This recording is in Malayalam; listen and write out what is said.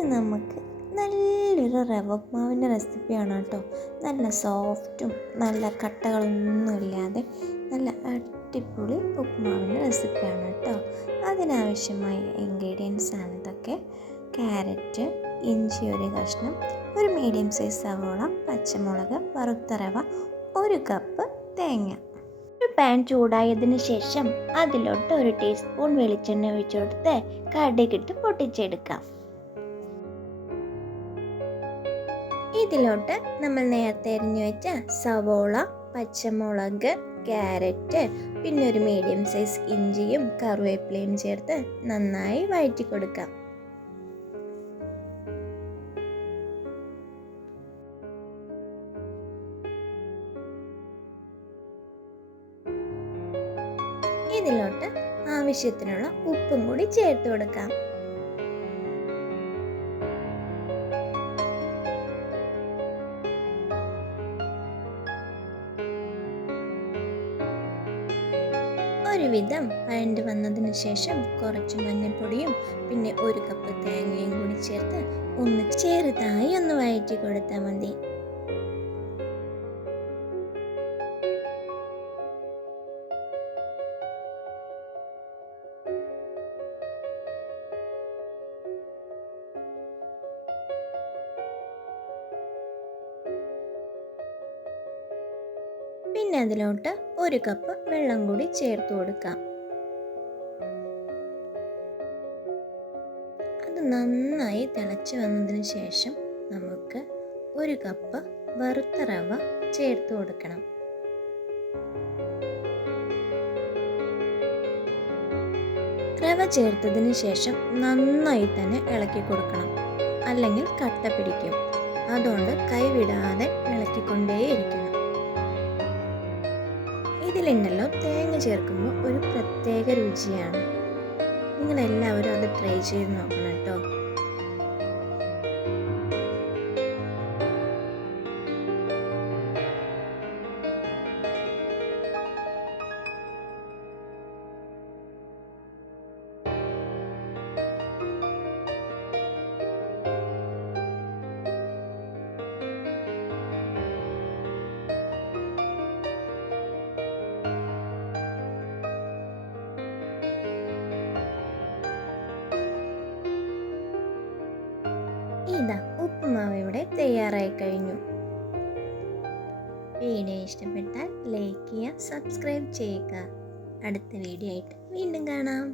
ഇന്ന് നമുക്ക് നല്ലൊരു റവ ഉപ്മാവിന്റെ റെസിപ്പിയാണ് കേട്ടോ. നല്ല സോഫ്റ്റും നല്ല കട്ടകളൊന്നുമില്ലാതെ നല്ല അടിപൊളി ഉപ്മാവിന്റെ റെസിപ്പിയാണ് കേട്ടോ. അതിനാവശ്യമായ ഇൻഗ്രീഡിയൻസ് ആണ് ഇതൊക്കെ. ക്യാരറ്റ് ഇഞ്ചി ഒരു കഷ്ണം ഒരു മീഡിയം സൈസ് സവോള പച്ചമുളക് വറുത്ത റവ ഒരു കപ്പ് തേങ്ങ. ഒരു പാൻ ചൂടായതിനു ശേഷം അതിലോട്ട് ഒരു ടീസ്പൂൺ വെളിച്ചെണ്ണ ഒഴിച്ചു കൊടുത്ത് കടുകിട്ട് പൊട്ടിച്ചെടുക്കാം. ഇതിലോട്ട് നമ്മൾ നേരത്തെ എരിഞ്ഞു വെച്ച സവോള പച്ചമുളക് ക്യാരറ്റ് പിന്നെ ഒരു മീഡിയം സൈസ് ഇഞ്ചിയും കറിവേപ്പിലയും ചേർത്ത് നന്നായി വഴറ്റി കൊടുക്കാം. ഇതിലോട്ട് ആവശ്യത്തിനുള്ള ഉപ്പും കൂടി ചേർത്ത് കൊടുക്കാം. ഒരുവിധം വഴണ്ട് വന്നതിന് ശേഷം കുറച്ച് മഞ്ഞൾപ്പൊടിയും പിന്നെ ഒരു കപ്പ് തേങ്ങയും കൂടി ചേർത്ത് ഒന്ന് ചെറുതായി ഒന്ന് വഴറ്റി കൊടുത്താൽ മതി. പിന്നെ അതിലോട്ട് ഒരു കപ്പ് വെള്ളം കൂടി ചേർത്ത് കൊടുക്കാം. അത് നന്നായി തിളച്ചു വന്നതിന് ശേഷം നമുക്ക് ഒരു കപ്പ് വറുത്ത റവ ചേർത്ത് കൊടുക്കണം. റവ ചേർത്തതിന് ശേഷം നന്നായി തന്നെ ഇളക്കി കൊടുക്കണം. അല്ലെങ്കിൽ കട്ട പിടിക്കും. അതുകൊണ്ട് കൈവിടാതെ ഇളക്കിക്കൊണ്ടേയിരിക്കണം. ഇതിലുണ്ടല്ലോ തേങ്ങ ചേർക്കുമ്പോൾ ഒരു പ്രത്യേക രുചിയാണ്. നിങ്ങളെല്ലാവരും അത് ട്രൈ ചെയ്ത് നോക്കണം കേട്ടോ. ഇതാ ഉപ്പുമാവ് ഇവിടെ തയ്യാറായി കഴിഞ്ഞു. വീഡിയോ ഇഷ്ടപ്പെട്ടാൽ ലൈക്ക് ചെയ്യുക സബ്സ്ക്രൈബ് ചെയ്യുക. അടുത്ത വീഡിയോ ആയിട്ട് വീണ്ടും കാണാം.